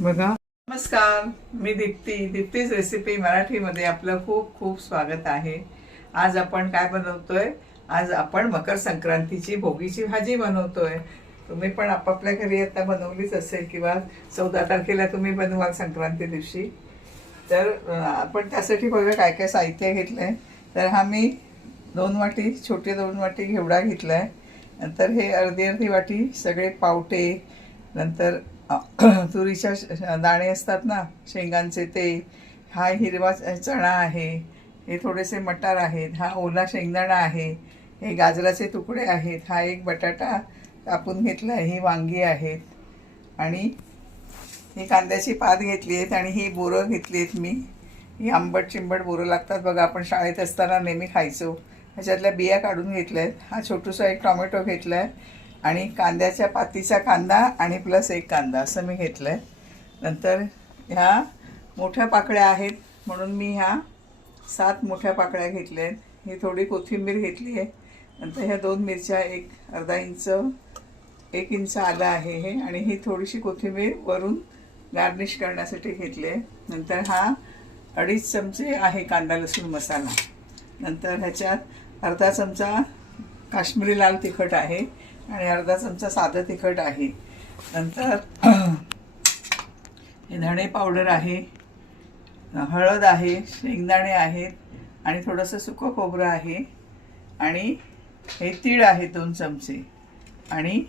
बघा. नमस्कार मी दीप्ती. दीप्तीज रेसिपी मराठीमध्ये आपलं खूप खूप स्वागत आहे. आज आपण काय बनवतोय? आज आपण मकर संक्रांतीची भोगीची भाजी बनवतोय. तुम्ही पण आपापल्या घरी आता बनवलीच असेल किंवा चौदा तारखेला तुम्ही बनवाल संक्रांती दिवशी. तर आपण त्यासाठी बघा काय काय साहित्य घेतलं आहे तर हा मी दोन वाटी छोटे दोन वाटी घेवडा घेतला आहे नंतर हे अर्धी अर्धी वाटी सगळे पावटे नंतर तुरीच्या श- दाणे असतात ना शेंगांचे ते हा हिरवा चणा आहे हे थोडेसे मटार आहेत हा ओला शेंगदाणा आहे हे गाजराचे तुकडे आहेत हा एक बटाटा कापून घेतला आहे ही वांगी आहेत. आणि ही कांद्याची पात घेतली आहेत आणि ही बोरं घेतली आहेत मी. ही आंबट चिंबट बोरं लागतात बघा आपण शाळेत असताना नेहमी खायचो. ह्याच्यातल्या बिया काढून घेतल्या आहेत हा छोटूसा एक टोमॅटो घेतला आहे आणि कांद्याच्या पातीचा कांदा आणि प्लस एक कांदा असं मी घेतलं आहे नंतर ह्या मोठ्या पाकळ्या आहेत म्हणून मी ह्या सात मोठ्या पाकळ्या घेतल्या आहेत. ही थोडी कोथिंबीर घेतली आहे. नंतर ह्या दोन मिरच्या एक अर्धा इंच एक इंच आलं आहे हे. आणि ही थोडीशी कोथिंबीर वरून गार्निश करण्यासाठी घेतली आहे. नंतर हा अडीच चमचे आहे कांदा लसूण मसाला. नंतर ह्याच्यात अर्धा चमचा काश्मीरी लाल तिखट आहे. आणि अर्धा चमचा साधं तिखट आहे. नंतर हे धणे पावडर आहे. हळद आहे शेंगदाणे आहेत आणि थोडंसं सुकं खोबरं आहे. आणि हे तीळ आहे दोन चमचे. आणि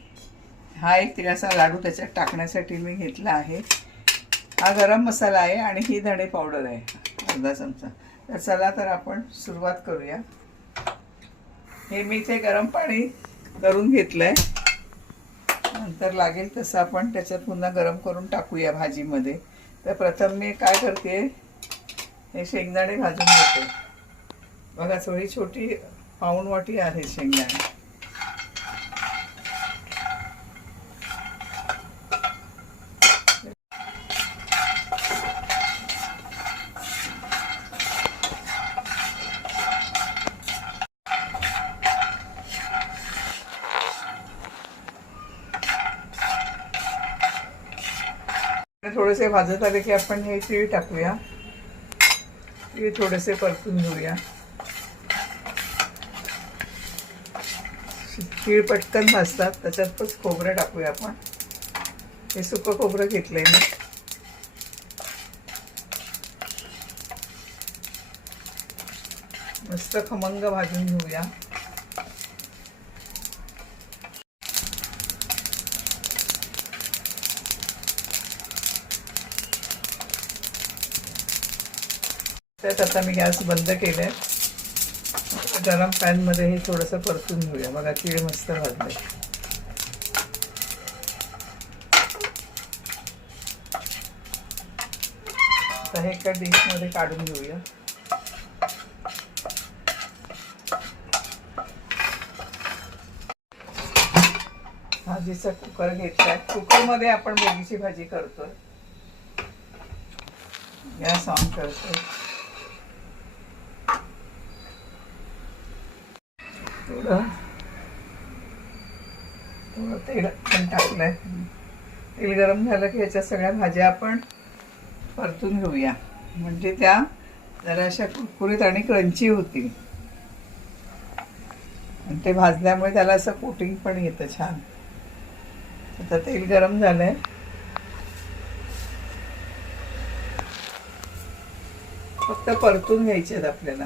हा एक तिळाचा लाडू त्याच्यात टाकण्यासाठी मी घेतला आहे. हा गरम मसाला आहे आणि ही धणे पावडर आहे. अर्धा चमचा. तर चला तर आपण सुरुवात करूया. हे मी इथे गरम पाणी करून घेतलं आहे नंतर लागेल तसं आपण त्याच्यात पुन्हा गरम करून टाकूया भाजीमध्ये. तर प्रथम मी काय करते हे शेंगदाणे भाजून घेते. बघा थोडी छोटी पाऊण वाटी आहे शेंगदाणे. थोडेसे भाजत आले की आपण हे तीळ टाकूया. तीळ थोडेसे परतून घेऊया. तीळ पटकन भाजतात त्याच्यातच खोबरं टाकूया आपण. हे सुकं खोबरं घेतलंय मी. मस्त खमंग भाजून घेऊया. त्यात आता मी गॅस बंद केलाय. गरम पॅनमध्ये हे थोडंसं परतून घेऊया. बघा तीळ मस्त भाजले आता हे एका डिशमध्ये काढून घेऊया. भाजीचा कुकर घेतलाय. कुकरमध्ये आपण मेथीची भाजी करतोय. गॅस ऑन करतोय थोडं थोडं तेल पण आहे तेल गरम झालं की ह्याच्या सगळ्या भाज्या आपण परतून घेऊया. म्हणजे त्या जरा अशा कुरकुरीत आणि क्रंची होतील. आणि ते भाजल्यामुळे त्याला असं कोटिंग पण येतं छान. आता तेल गरम झालंय. फक्त परतून घ्यायचे आहेत आपल्याला.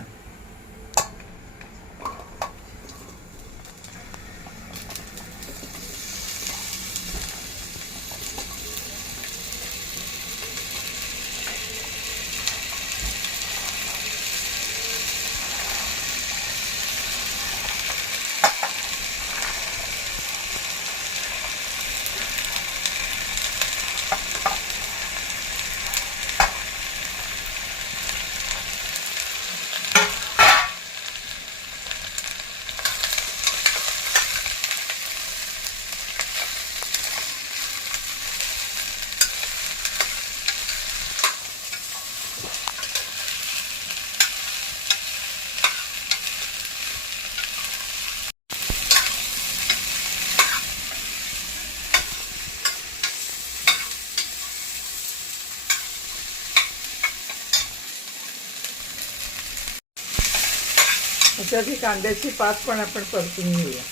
त्याच्यात ही कांद्याची पात पण आपण परतून घेऊया.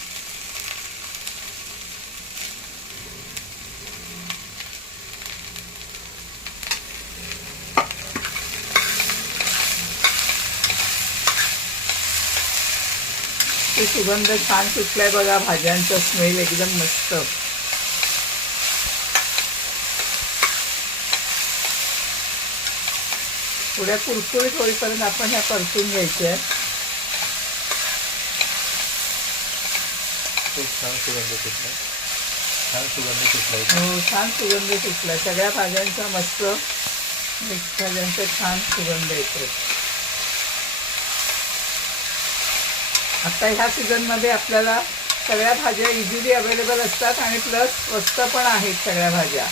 सुगंध छान सुटलाय बघा भाज्यांचा स्मेल एकदम मस्त. थोड्या कुरकुरीत होईपर्यंत आपण ह्या परतून घ्यायच्या. आहेत खूप छान सुगंध सुटला. छान सुगंध सुटला हो छान सुगंध सुटला. सगळ्या भाज्यांचा मस्त मिक्स भाज्यांचा छान सुगंध येतो आता ह्या सीझनमध्ये आपल्याला सगळ्या भाज्या इझिली अवेलेबल असतात आणि प्लस स्वस्त पण आहेत सगळ्या भाज्या.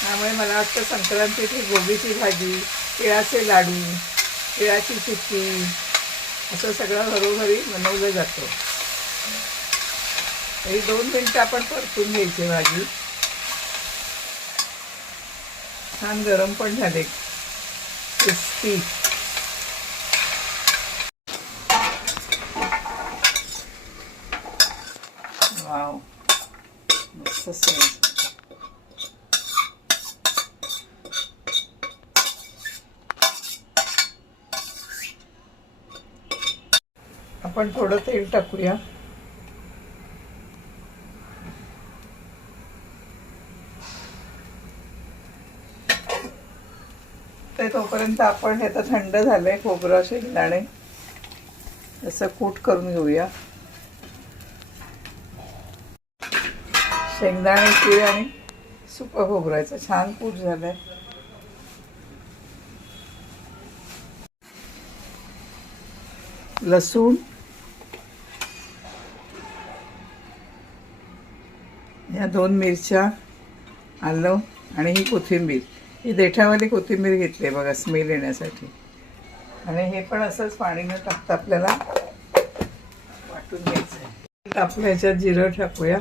त्यामुळे मला वाटतं संक्रांतीची गोबीची भाजी तिळाचे लाडू तिळाची चिक्की असं सगळं घरोघरी बनवलं जातं. तरी दोन मिनटं आपण परतून घ्यायची भाजी. छान गरम पण झाले. Crispy wow. मस्त आपण थोडं तेल टाकूया. ते तोपर्यंत आपण हे तर थंड झालंय खोबरं शेंगदाणे. असं कूट करून घेऊया. शेंगदाणे तीळ आणि सुकं खोबरायचं छान कूट झालंय. लसूण ह्या दोन मिरच्या आलं आणि ही कोथिंबीर. ही देठावाली कोथिंबीर घेतली आहे बघा स्मेल येण्यासाठी. आणि हे पण असंच पाणी न टाकता आपल्याला वाटून घ्यायचं आहे आपल्या ह्याच्यात जिरं टाकूया.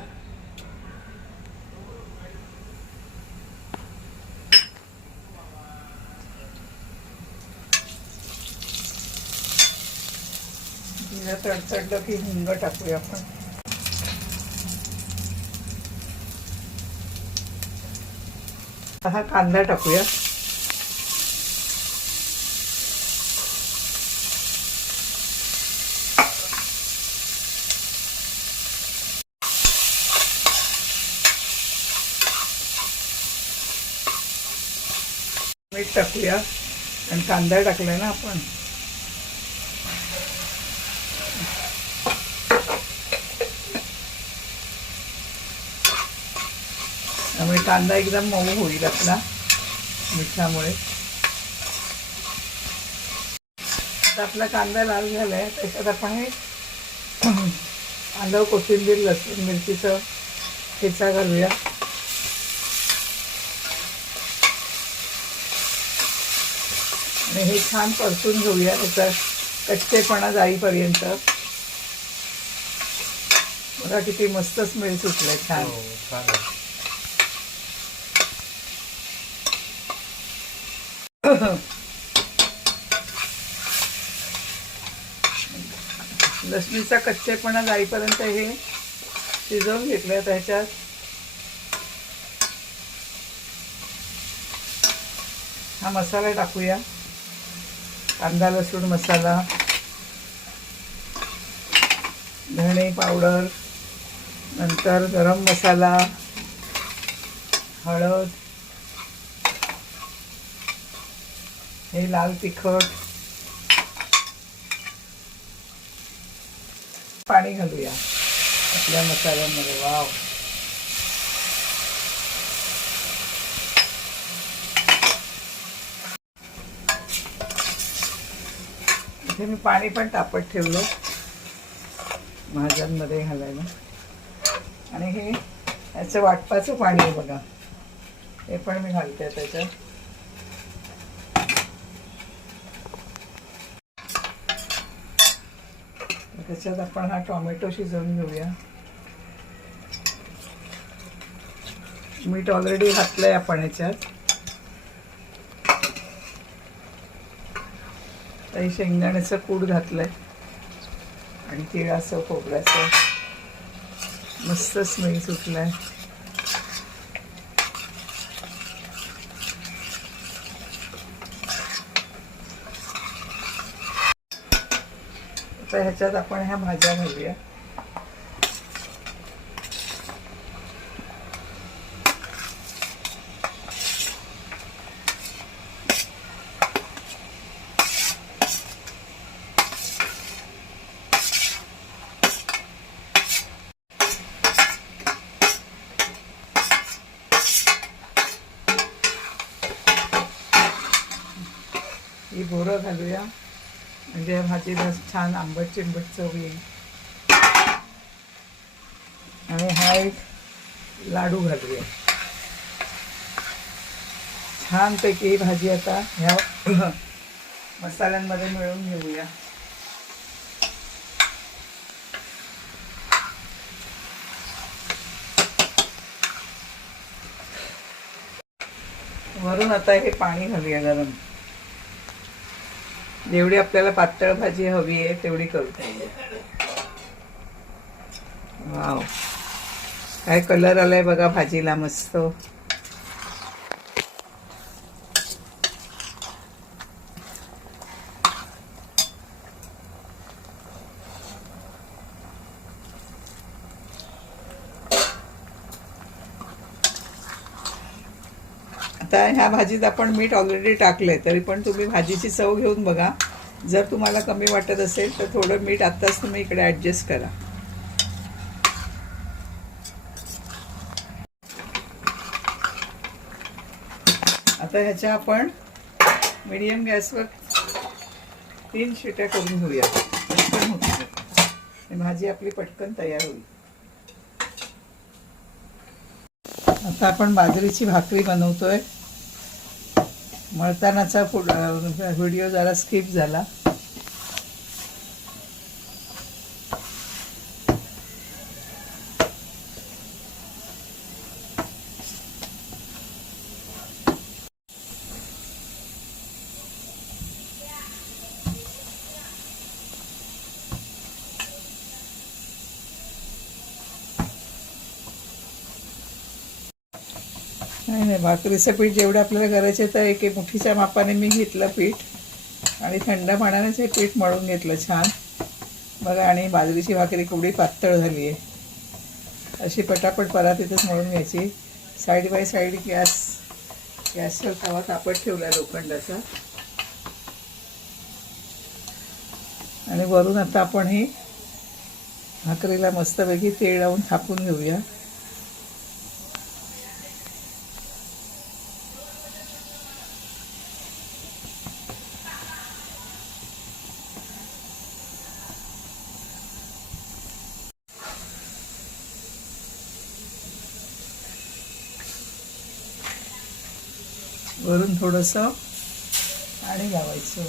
जिरं तडतडलं की हिंग टाकूया आपण. हा कांदा टाकूया. मीठ टाकूया. आणि कांदा टाकलाय ना आपण. त्यामुळे कांदा एकदम मऊ होईल आपला मिठामुळे. आता आपला कांदा लाल झाला आहे त्याच्यात आपण हे आलं कोथिंबीर लसूण मिरचीचं ठेचा घालूया. आणि हे छान परतून घेऊया त्याचा कच्चेपणा जाईपर्यंत. बघा किती मस्त स्मेल सुटलाय छान हो, छान आहे. लसणीचा कच्चेपणा जाईपर्यंत हे शिजवून घेतलं त्याच्यात हा मसाला टाकूया. कांदा लसूण मसाला. धणे पावडर. नंतर गरम मसाला. हळद. हे लाल तिखट. पाणी घालूया. आपल्या मसाल्यामध्ये वाव. इथे मी पाणी पण तापत ठेवलं. भाज्यांमध्ये घालायला. आणि हे याचं वाटपाचं पाणी आहे बघा. हे पण मी घालते त्याच्यात. त्याच्यात आपण हा टोमॅटो शिजवून घेऊया. मीठ ऑलरेडी घातलंय आपण याच्यात. काही शेंगदाण्याचं कूड घातलंय. आणि तिळाचं खोबऱ्याचं. मस्त स्मेल सुटलाय. आता ह्याच्यात आपण ह्या भाज्या घालूया ही बोरं घालूया म्हणजे छान आंबट चिंबट चव येईल. आणि हा एक लाडू घालूया छानपैकी ही भाजी आता ह्या मसाल्यांमध्ये मिळवून घेऊया. वरून आता हे पाणी घालूया गरम. जेवढी आपल्याला पातळ भाजी हवी आहे तेवढी करतो. वाव. काय कलर आलाय बघा भाजीला मस्त. आता ह्या भाजीत आपण मीठ ऑलरेडी टाकलंय तरी पण तुम्ही भाजीची चव घेऊन बघा. जर तुम्हाला कमी वाटत असेल तर थोडं मीठ आत्ताच तुम्ही इकडे ॲडजस्ट करा. आता ह्याच्या आपण मिडियम गॅसवर तीन शिट्या करून घेऊया. पटकन होती भाजी आपली पटकन तयार होईल. आता आपण बाजरीची भाकरी बनवतोय. मळतानाचा व्हिडिओ जरा स्किप झाला. नाही नाही भाकरीचं पीठ जेवढं आपल्याला करायचं तर एक एक मुठीच्या मापाने मी घेतलं पीठ. आणि थंड पाण्यानेच हे पीठ मळून घेतलं छान. बघा आणि बाजरीची भाकरी केवढी पातळ झाली आहे. अशी पटापट परातीतच मळून घ्यायची. साईड बाय साईड गॅस गॅसवर तवा तापत ठेवला लोखंडाचा. आणि वरून आता आपण ही भाकरीला मस्तपैकी तेल लावून थापून घेऊया. वरून थोडंसं पाणी लावायचं.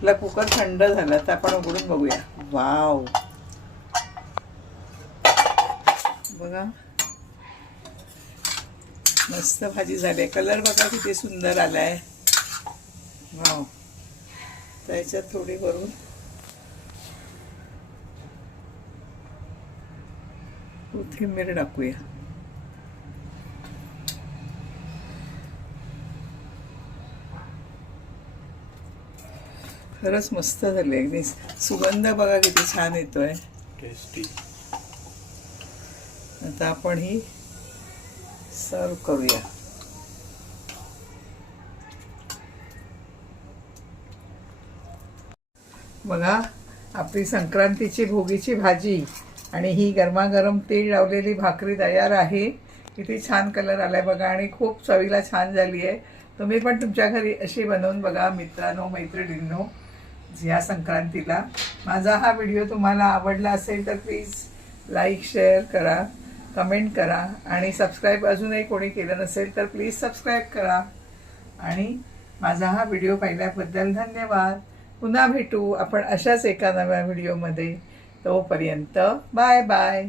आपला कुकर थंड झाला तर आपण उघडून बघूया. वाव. बघा. मस्त भाजी झाली. कलर बघा किती सुंदर आलाय. वाव. त्याच्यात थोडी भरून. कोथिंबीर टाकूया. खरंच मस्त झाले अगदी सुगंध बघा किती छान येतोय. टेस्टी आता आपण ही सर्व करूया. बघा आपली संक्रांतीची भोगीची भाजी आणि ही गरमागरम तेल लावलेली भाकरी तयार आहे. किती छान कलर आलाय बघा आणि खूप चवीला छान झाली आहे तुम्ही पण तुमच्या घरी अशी बनवून बघा मित्रांनो मैत्रिणींनो. या संक्रांतीला. माझा हा व्हिडिओ तुम्हाला आवडला असेल तर प्लीज लाईक शेअर करा कमेंट करा आणि सबस्क्राईब अजूनही कोणी केलं नसेल तर प्लीज सबस्क्राईब करा. आणि माझा हा व्हिडिओ पाहिल्याबद्दल धन्यवाद. पुन्हा भेटू आपण अशाच एका नव्या व्हिडिओमध्ये. तोपर्यंत बाय बाय.